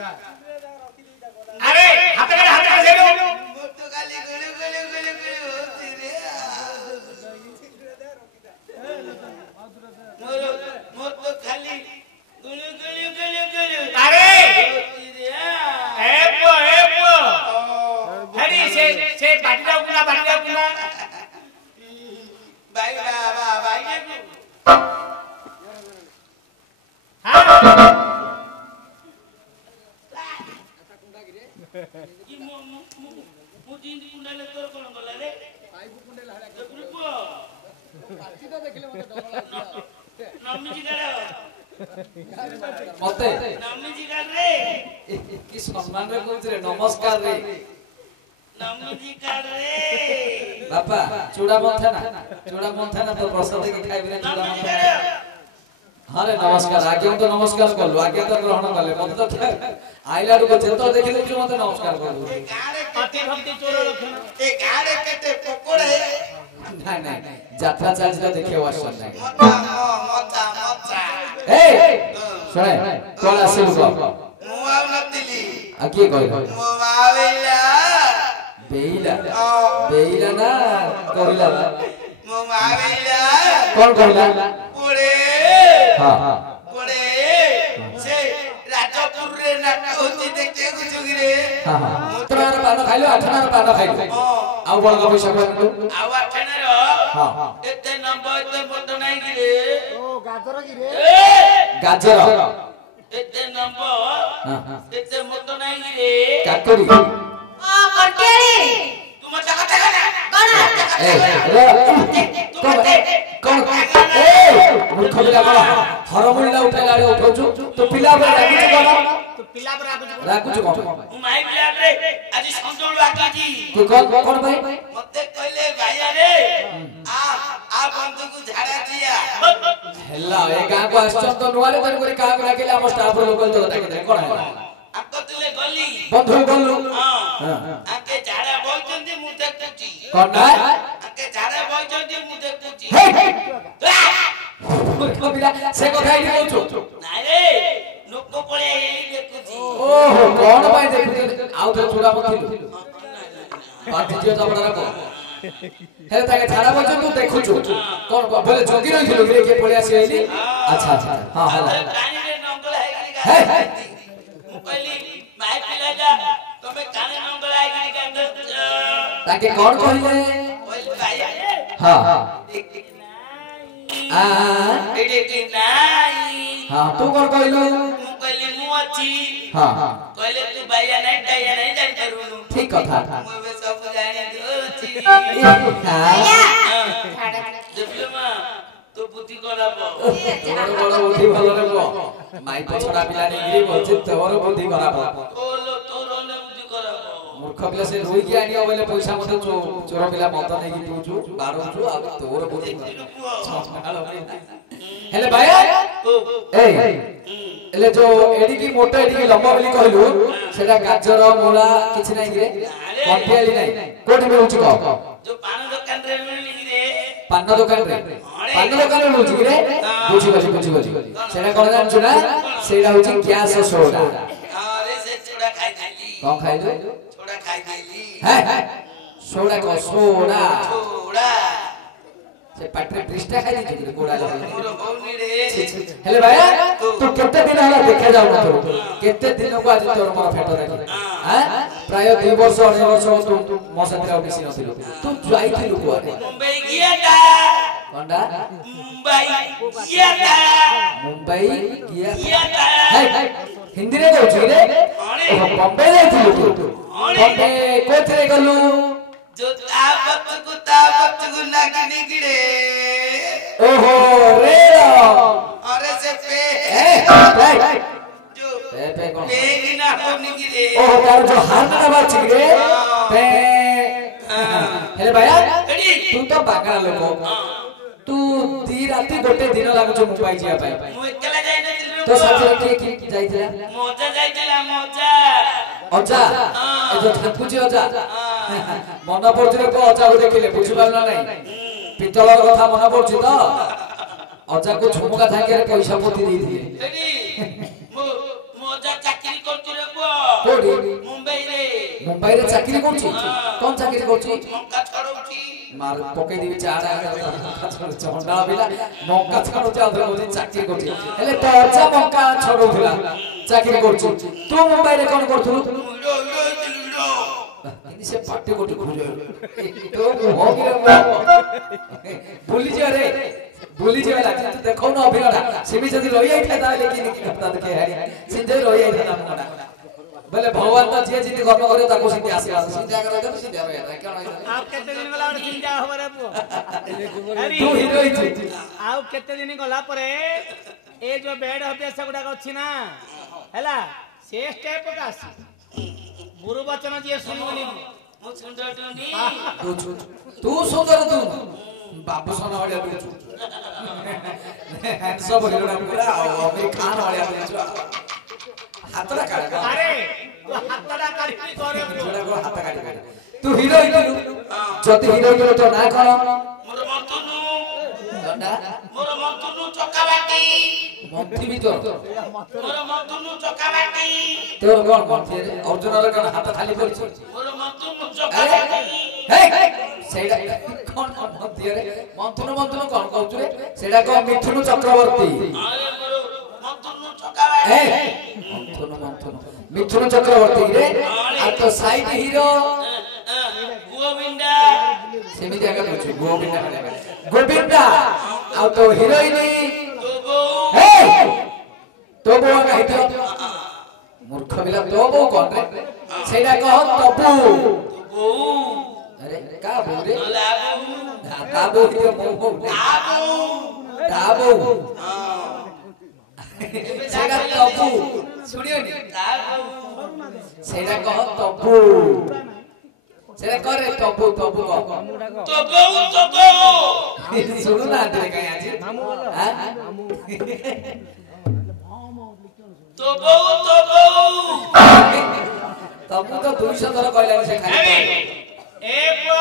अरे हाथ में दे दो मोर तो खाली गुलु होती रे मोर तो खाली गुलु अरे होती रे एपो हरी से बाटी जाऊ कुना भाई बाबा हां कि मु दिन कुंडले तोर कोन गला रे पाइप कुंडले हला ग्रुप पार्टी तो देखले मते डबल नम्मी जी करे मते नम्मी जी कर रे कि सम्मान रे कहू रे नमस्कार रे नम्मी जी कर रे बापा चूड़ा मंथा ना तो प्रसाद के खाइबे रे चूड़ा मंथा हां रे नमस्कार आगे तो नमस्कार करलु आगे तो ग्रहण करले मत तो आइला को जेतो देखिले कि मते नमस्कार करलु ए गाड़े अति भक्ति चोर लक्षण ए गाड़े केटे पकोड़े नहीं यात्रा चार्ज का देखियो आसन नहीं मचा ए सुने कोन आसिल को मुआव नतिली आ की कहलो मुआवेला बेइला ना कहला मुआवेला कौन कहला ओरे हां ओरे से राजपुर रे नाट होती देखते कुछ रे हां तोरा पान खाइलो आठना पान खाइलो आउ बड़ पैसा को आउ आठना हां एते नंबर एते बड नाही गिरे ओ गाजर गिरे गाजर एते नंबर हां एते बड नाही गिरे काकड़ी ओ कंटेली तुम जगह जगह कौन ए मूर्ख पिला कौन हरमुल्ला उठेला रे उठौछु तो पिला पर राखुछु कौन तो पिला पर राखुछु कौन माई पिला रे आज संतोल बाकी तू कौन भाई मते कहले भाईया रे आ बंधु को झाड़ा दिया हेला ए गां को आश्चर्य तो नुआरे तन करी का को राखेला हम स्टाफ रो लोकल तो डाके कौन है आपको तुले गली बंधु बोलू हां आके झाड़ा बोलचंदी मु देखुची कौन ना आके झाड़ा बोलचंदी मु देखुची मूर्ख पिला से কথা এটি কইছো না রে লোক পড়ে এই দেখুছি ओहो कौन भाई देखु आउ तो चूड़ा मथिलु पाटी जियो तो बड़ा को हे ताके झाड़ा बजो तू देखुछु कौन बोले जोगी रहिलु रे के पळे आसी आइली अच्छा हां हां कानी रे नंगल है कि कहली माई पिला जा तमे काने नंगल है कि कांद ताके कौन कहले ओइ भाईया रे हां आ एडे के नाई हां तू कौन कहलु मु कहली मु अछि हां कहले तू भाईया नहीं जान करू ठीक कथा मु बे सब जाने दोची हां डिप्लोमा तो बुद्धि कराबो बड़ बुद्धि भलो रे माई पछड़ा पिला ने गिरी बोलछे तोर बुद्धि कराबो तोर बुद्धि कराबो मूर्ख पिला से रोई के आनियो बोले पैसा मते चोर पिला मत नै कि तू बारछु आ तोर बुद्धि हेले भाई ए एले जो एडी की मोटा एडी की लंबा बोली कहलु सेटा गाजर मूला किछ नै रे कंटियाली नै कोठी में उची कह जो पान दुकान रे मिली रे पान दुकान रे मिलुची रे बुझी सेटा कोन जान छुना सेटा होची गैस सोडा अरे से चूड़ा खाई कौन खाई दो चूड़ा खाई है सोडा को सोडा चूड़ा से पटरे पृष्ठा खाई दी रे कोडा मोर भौनी रे हेले भाई तू केते दिन होला देखा जाऊ ना तो केते दिन को आज तोर मोर फेटो राखी हैं प्राय 2 वर्ष 2.5 वर्ष तू मो साथे आ मिसी नथिलु तू जाईथिलु कोरे मुंबई गया था कोंडा मुंबई गया था है हिंदी रे कहू रे ओ बॉम्बे जाईथिलु तू बॉम्बे कोथरे गलु जो ताबत को नागिनी गिरे ओहो रे अरे से पे जो पे कौन पेगिना होनी गिरे ओहो तार जो हाथ ना बात रे पे हेले भैया तू तो बागरा लोक तू दी राती गोटे दिन लागुछ मुंबई जिया पाई मु एकला जाई नथिलु तो साथी के जाईथिला मोजा जाईथिला मोजा अजा ए जो ठाकुजी अजा मन पड़छ को अजा को देखिले बुझि पारला नै पितलर कथा मन पड़छ तो अजा को झुमका थाके पैसा पोती दी दिए मोजा चाकरी करतु रे मुंबई रे चाकरी करछि कोन चाकरी करछि ମକା ଛଡଉଛି मार पकई देबी चाडा चंडा बिला मक्का छडौछि आदर करछि चाकरी करछि हेले तो अच्छा मक्का छडौथिला चाकरी करछि तू मुंबई रे कोन करथुलु ହିରୋ ହିରୋ ହିରୋ କିନ୍ତୁ ସେ ପାଟି କୋଟି ଖୁଜ तो हो गिरे भूली जे ला तू देखौ न अभिनय सेमी जदी रहि आइ था लेकिन की कप्ता देखे हारी सिंधे रहि आइ था मोडा बोले भगवान तो जे जिते कर्म करे ताको सिंधे आसी सिंधे कर दे सिंधे रहि था कोन आप केते दिन गला चिंता होबरे पो तू हीरो ही थी आउ केते दिन गला परे ए जो बेड अभ्यास गुडा अछि ना हैला से स्टेप का आसी गुरु वचन जे सुनिबनी ମୁଁ ସୁନ୍ଦରଟନି तू सुंदर तू बाबू सोना वाले तू हैंडसम हीरो ना पूरा अभी खान वाले तू हातरा काट अरे तू हातडा काटी करे जोड़ा को हाथ काट तू हीरो ही तू जति हीरो हीरो तो ना करो ମୋର ମନ୍ତନୁ ଦଣ୍ଡା ମୋର ମନ୍ତନୁ ଚକାବାଟି ମନ୍ଥି ବି ତ ମୋର ମନ୍ତନୁ ଚକାବାଟି ତୋର କୋନ ମନ୍ଥି ରେ अर्जुनର କୋନ ହାତ ଖାଲି କରିଛି ମୋର ମନ୍ତନୁ ଚକାବାଟି हे ସେଇଟା କୋନ ମନ୍ଥି ରେ ମନ୍ଥୁନ କୋନ कहउଛୁ ରେ ସେଇଟା को मिथुन चक्रवर्ती ଆରେ ମୋର ମନ୍ତନୁ ଚକାବାଟି हे मन्थुन मिथुन चक्रवर्ती रे आ तो साइड हीरो ଗୋବିନ୍ଦା सेमिति आगे कहउछु गोविंदा आ तो हीरोइन ତୋ ବୋଉ हे तो बो कहितो मूर्ख बिला तो बो कोन रे सेटा कह तपू ତୋ ବୋଉ अरे का बो रे ଲାଗୁ का बो हीरो बो दाबो सेटा तपू सुनियो नी सेटा कह तपू सेटा करे तपू कह ତୋ ବୋଉ सुनो ना दे कहीं आज हां ତୋ ବୋଉ तपू तो 200 थर कहलानी से खाली अरे ए पो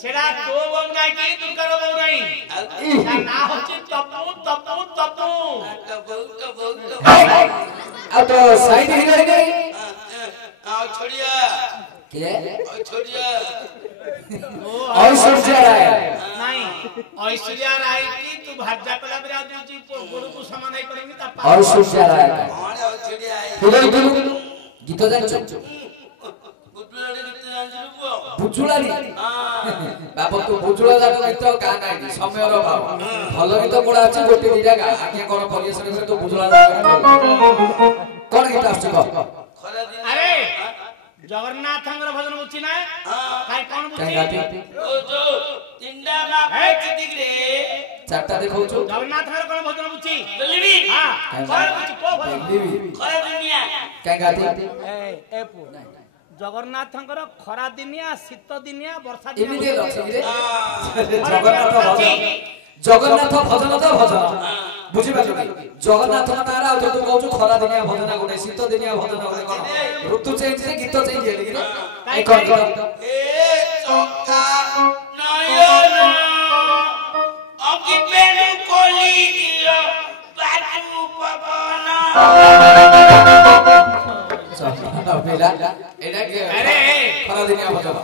सेडा तो बम नाही की दुर्गार बम नाही ता ना होची तपू आ तो साइड हीरोइन छोड़िया के छोड़िया ऐश्वर्या राय नाही ऐश्वर्या राय की तू भाज्या कला बिरा दूची गोरु को समान नाही करेंगे ता ऐश्वर्या राय छोड़िया हीरोइन गीत जान बुजुलारी बाबा तो बुजुला जान गीत गा नाही समयर अभाव भल गीत कोडा अछि गोटे दिरा गा आके कोन परिवेशन करे तो बुजुला कोन गीत आछि को अरे जगन्नाथंगर भजन बुची ना काय कोन बुची तिंडा बाप चितिगरे चारटा देखौछु जगन्नाथंगर कोन भजन बुची बोलबी हां कोन बुची को भजन खरा दुनिया काय गाती ए पु जगन्नाथंकर खरा दिनिया शीत दिनिया वर्षा एमिदे दिनिया लक्षी रे जगन्नाथ भजन तो भजन बुझी पाछो जगन्नाथ नारा आ तो कहू खरा दिनिया भजन गोटे शीत दिनिया भजन गोटे कोन ऋतु चेंज रे गीत चेंज हेली रे काय कोन कोन ए चोखा नयन अंकिपेनु कोली दियो बाजू पवन बेला एडा के अरे खरा दिनिया भजन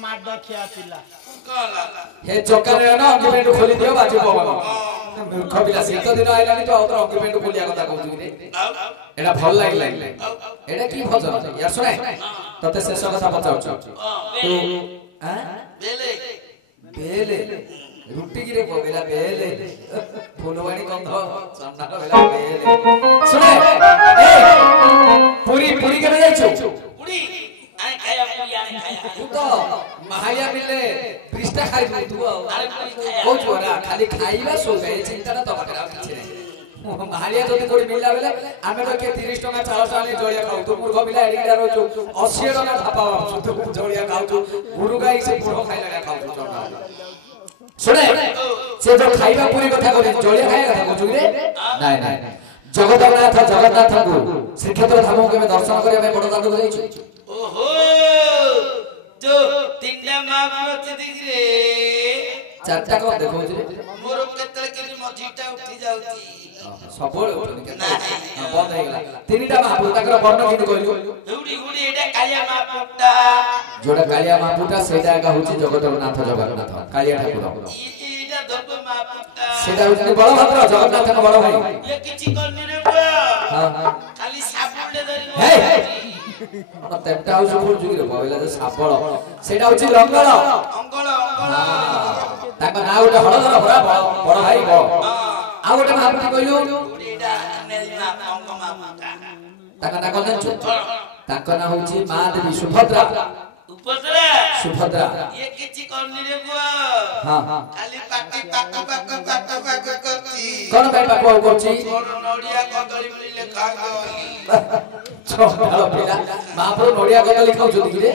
माड खिया पिला कला हे चोकारे न अंगपेंट खोली दियो बाजू पवन मूर्ख बिला शीत दिन आइलानी तो औतर अंगपेंट खोलिया कथा कहू रे एडा भल लागला एडा की भजन यार सुनाय तते शेष कथा पचाउछ तू हां बेले बेले रुटी गिरे बेला बेले फुलवाणी गंध चन्नार बेला बेले सुने ए पूरी केबे जाइछु उड़ी आने खाया पुरी आने खाया तू तो महाया मिले पृष्ठा खाइ तू अरे पुरी खाया कहू छोरा खाली खाइबा सो गए चिंता तो बकरा किछ नै महालिया जदी कोडी मिलला बेले आमे तो के 30 टका 40 टका जळिया खाउ तो मूर्ख मिला एडिडा रोचो 80 टका थापा तो जळिया खाउ तो गुरु गाई से पुरो खाइला खाउ तो सुने से जो खाइबा पूरी कथा कहले जळिया खाइला कथा कहू रे नाइ नाइ जगन्नाथ को श्रीक्षेत्र धाम के दर्शन करबे बड़ दांड को जाइछु ओहो जो तिंडा महापुर चितिगरे चारटा को देखौ रे मोर केतले के मझीटा उठी जाउची सबोले उठनी के बंद हे गेला तीनटा महापुर ताकर वर्ण किन कहलु उड़ी उड़ी एटा କାଳିଆ ମା ପୁଟା जोड़ा कालिया मापुटा सेटा का होची जगन्नाथ जगन्नाथ कालिया ठाकुर ଇଟା ଧର୍ମ ମା ପୁଟା सेटा होची बलभद्र जगन्नाथ का बड़ भाई ଇଏ କିଛି କରିନି ରେ ପୁଅ हां ଖାଲି ସାବୁଟେ ଧରିବ हे तेटा हाउस फुल जुगी रे कहला जे सापळ सेटा होची लंगळ ଅଙ୍ଗଳ ताका ना गोटे हळधर भरा बड़ भाई आ गोटे महापुटी कहलु ଏଇଟା ନେଲି ମା ଅଙ୍ଗ ମା ପୁଟା ताका ना कहले ताका ना होची मां देवी सुभद्रा ଉପସରା सुभद्रा ଇଏ କିଛି କରିନି ରେ ପୁଅ हां ଖାଲି ପାଟି ପାକ କରୁଛି कोन भाई पाको करची ମୋର ନଡ଼ିଆ କଦଳୀ ମିଳିଲେ ଖାଇବ ଛୋଟାଳ ପିଲା ମହାପ୍ରଭୁ ନଡ଼ିଆ କଦଳୀ ଖାଉଛନ୍ତି କି ରେ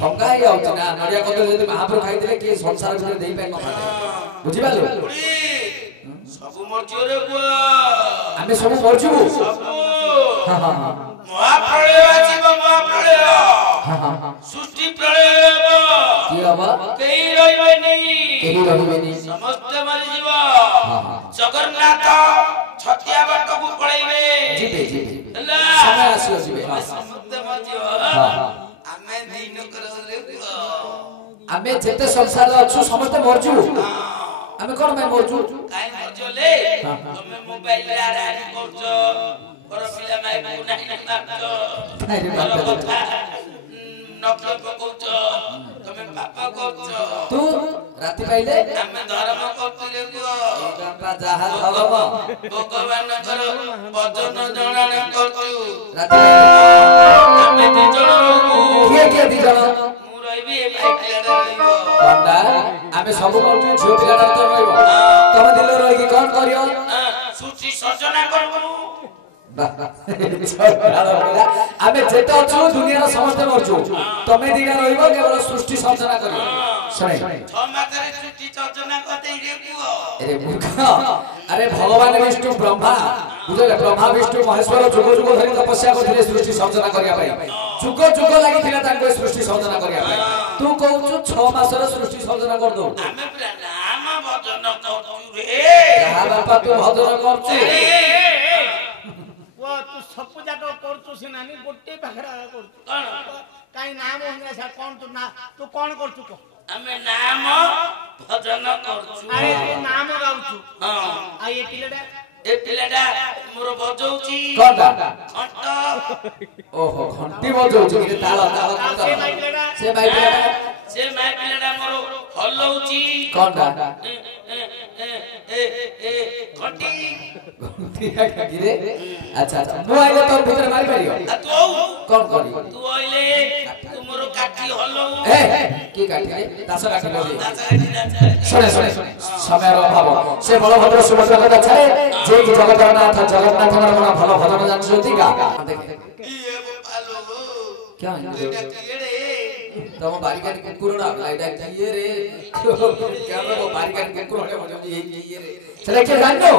ଭଙ୍ଗା ହେଇ ଯାଉଛି ନା ନଡ଼ିଆ କଦଳୀ ଯଦି ମହାପ୍ରଭୁ ଖାଇଥିଲେ କିଏ ସଂସାର ଭିତରେ ଦେଇ ପାଇ ନଥାନ୍ତେ ବୁଝିପାରିଲୁ ସବୁ ମରିଯିବ ରେ ପୁଅ ଆମେ ସବୁ ମରିଯିବୁ ସବୁ ହଁ ହଁ ହଁ ମହାପ୍ରଳୟ ଆସିବ ମହାପ୍ରଳୟ ସୃଷ୍ଟି ପ୍ରଳୟ ହେବ କି ହବ କେହି ରହିବେନି କେହି ରହିବେନି ସମସ୍ତେ ମରିଯିବ ହଁ ହଁ ଜଗନ୍ନାଥ ଛତିଆ ବାଟକୁ ପଳେଇବେ ଯିବେ ଯିବେ ହେଲା ସମୟ ଆସିବ ଯିବେ ହଁ ସମସ୍ତେ ମରିଯିବ ହଁ ହଁ ଆମେ ଦିନ କରେ ପୁଅ ଆମେ ଯେତେ ସଂସାରରେ ଅଛୁ ସମସ୍ତେ ମରିଯିବୁ ଆମେ କଣ ପାଇଁ ମରିଛୁ କାଇଁ ମରିଯିବଲେ ତମେ ମୋବାଇଲରେ ଆଡ କରୁଛ ବଡ ପିଲା ମାଇକୁ ନାହିଁ ମାରୁଛ ନାଇରେ ଭଲ ବାପା କଥା ନକଲ ପକଉଛ ତମେ ପାପ କରୁଛ ତୁ ରାତି ପାଇଲେ ଆମେ ଧର୍ମ କରୁଥିଲେ କୁହ ବାପା ଯାହା ଧର୍ମ ଭଗବାନଙ୍କର ଭଜନ ଜଣାଣ କରୁଛୁ ରାତି ପାଇଲେ ଆମେ ଦି ଜଣ ରହିବୁ କିଏ କିଏ ଦି ଜଣ ମୁଁ ରହିବି ଏ ଭାଇ ପିଲାଟା ରହିବ କଣ୍ଡା ଆମେ ସବୁ କରୁଛୁ ଝିଅ ପିଲାଟା ତ ରହିବ ତମେ ଦିନ ରହିକି କଣ କରିବ ସୂଚି ସଜନା କରିବୁ ଆମେ ଯେତେ ଅଛୁ ଦୁନିଆର ସମସ୍ତେ ମରୁଛୁ ତମେ ଦିଟା ରହିବ କେବଳ ସୃଷ୍ଟି ସର୍ଜନା କରିବ ଶୁଣେ 6 ମାସରେ ସୂଚି ସଜନା କରିଦେଇ ରେ ପୁଅ अरे मूर्ख अरे भगवान विष्णु ब्रह्मा बुझले ब्रह्मा विष्णु महेश्वर जुग जुग धरि तपस्या करथिले सृष्टि सर्जना करिया भाई जुग जुग लागिथिला तांको सृष्टि सर्जना करिया भाई तू कहउछु 6 मासर सृष्टि सर्जना कर दो ଆମେ ପୁରା ନାମ ଭଜନ କରୁଛୁ ରେ ଯାହା ବାପା ତୁ ଭଜନ କରୁଛୁ ଓ ତୁ ସବୁ ଯାକ କରୁଛୁ ସିନା ନି ଗୋଟେ ପାଖରେ କରୁଛୁ କଣ କାଇଁ ନାମ ହଙ୍ଗା ସା କଣ ତୁ ନା ତୁ କଣ କରୁଛୁ କହ ଆମେ ନାମ ଭଜନ କରୁଛୁ ଆରେ ତୁ ନାମ ଗାଉଛୁ ହଁ ଆଉ ଏ ପିଲାଟା ଏ ପିଲାଟା ମୋର ବଜଉଛି କୋନଟା ଘଣ୍ଟ ओहो घंटी बजाउछु कि ताल ताल ଆଉ ସେ ଭାଇ ପିଲାଟା से भाई पिलाटा ସେ ମାଇ ପିଲାଟା ମୋର ହଲଉଛି कोनटा ଘଣ୍ଟି घंटी कि रे अच्छा अच्छा मु आइले तोर भीतर मारी परियो ଆଉ ତୁ कोन करी ତୁ ଆଇଲେ ତୁ ମୋର କାଠି ହଲଉ ए की काटी रे दास काटी लो ଦାସ କାଠି ଦାସ ଶୁଣେ ଶୁଣେ ସମୟର ଅଭାବ ସେ ବଳଭଦ୍ର ସୁଭଦ୍ରା କଥା ଛାଡେ ଯେ କି ଜଗନ୍ନାଥ ଜଗନ୍ନାଥଙ୍କର କଣ ଭଲ ଭଜନ ଜାଣିଛନ୍ତି ଗା ଇଏ ବୋପାଲୋ क्या ଏଟା କିଏରେ ତମ ବାରିକାରୀ କୁକୁରଡା ଏଇଟା କିଏ ରେ क्या वो बारिकाରୀ କୁକୁରଡା ମଜା ये किए रे ସେଟା କିଏ ଜାଣିନୁ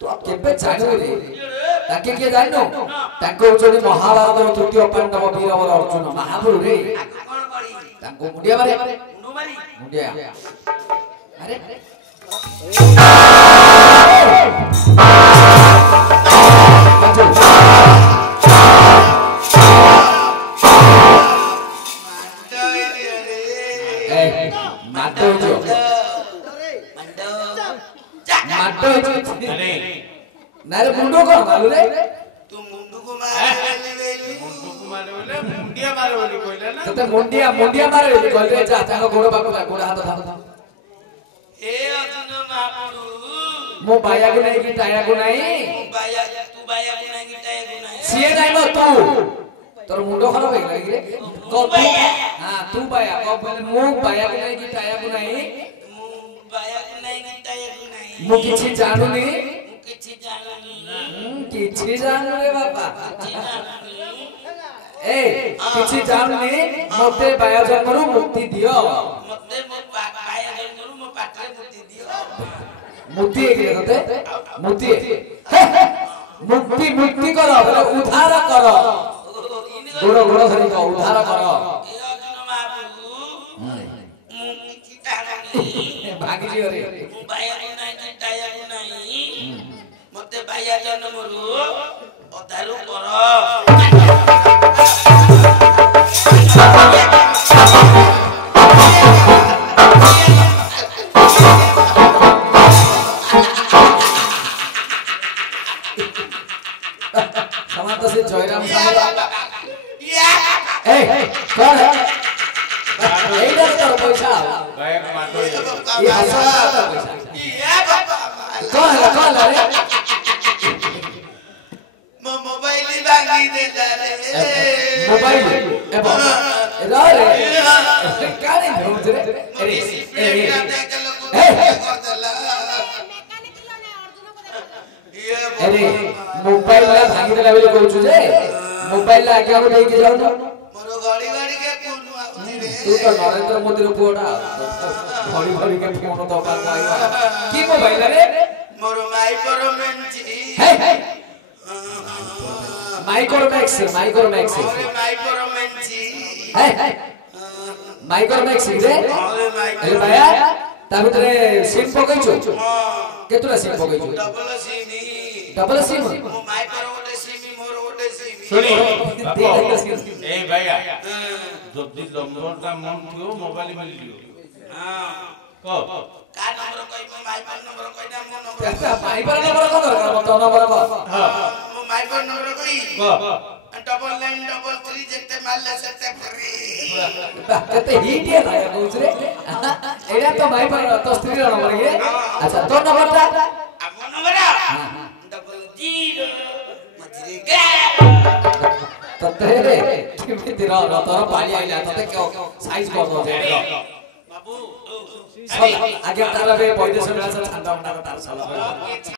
ତୁ କେବେ ଜାଣିବୁ ରେ ତାକେ କିଏ ଜାଣିନୁ ତାଙ୍କୁ ହଉଛନ୍ତି ମହାଭାରତର ତୃତୀୟ ପାଣ୍ଡବ ବୀରବର ଅର୍ଜୁନ ମହାପ୍ରଭୁ ରେ କଣ କରି ତାଙ୍କୁ ମୁଣ୍ଡିଆ ମାରେ ମୁଣ୍ଡ ମାରି मुंडिया अरे माटो जो माटो नारे मुंडो कौन मालू रे तू मुंडको मारे ମୁଣ୍ଡିଆ ମାର ବୋଲି କହିଲେ ନା तते मुंडिया मुंडिया मारे कहले जा ताको गोड़ पाको गोड़ हाथ था ए अर्जुन महाप्रभु मो बाया को नहीं की टाया को नहीं बाया तू बाया को नहीं गिटाए को नहीं सीए जाइबो तू तोर मुंडो खराब होई गई रे को तू हां तू बाया को बोले मु बाया को नहीं की टाया को नहीं मु बाया को नहीं गिटाए को नहीं मु किछि जानूनी मु किछि जानानी किछि जानू रे बाबा किछि जानानी ए किछि जानूनी मते बाया जन्मरु मुक्ति दियो मते मो बाया जन्मरु मो पाखरे मुक्ति दियो मुक्ति एक होते मुक्ति मुक्ति मुक्ति करो बोले उद्धार करो गोड़ गोड़ धरि को उद्धार करो ए अर्जुन महाप्रभु मु किछि जानानी भागी जियो रे मु बाया को नहीं गिटाए को नहीं मते बाया जन्मरु अधारु कर समान तो से जयराम या साहब बाबा या ए कौन है एटा तो पैसा गायक मातो ये हसना तो पैसा या बाबा कौन है मो मोबाइल बांगी दे रे मोबाइल ए बाबा रे काने भेज रे अरे अरे मोबाइल ला भांगी देला बेले कहू जे मोबाइल ला आगे आगे लेके जाऊ मोरो गाड़ी गाड़ी के फोन आउती रे तू तो नरेंद्र मोदी रो पुओटा घड़ी घड़ी के फोन तो बात आइबा की मोबाइल रे मोरो माई परमेंची हे माइक्रोमैक्स मोरे माई परमेंची हे माइक्रोमैक्स रे मोरे माई अरे भाया ता भितरे सिम पकइछु केतुरा सिम पकइछु डबल सिम मो माई पर ओटे सिमी मोर ओटे सिमी सुनी ए भैया जल्दी नंबरটা মন থিও মোবাইল মিল লিও हां ক का नंबर कोई मो माई पर नंबर कोई ना मो नंबर अच्छा माई पर नंबर को दरकार मत नंबर को हां मो माई पर नंबर कोई ক डबल 9 डबल 3 जेते मारले सेते फ्री कते हिट है ना कहू रे एडा तो माई पर तो स्त्री रो नंबर के अच्छा तो नंबरटा अब नंबर डबल 0 मजरे गा तते रे किमिति रो तोर पाली आइला तते क्यों साइज कर दो बाबू आगे तारा पे पैदे से मेरा छांटा मंडा तार साला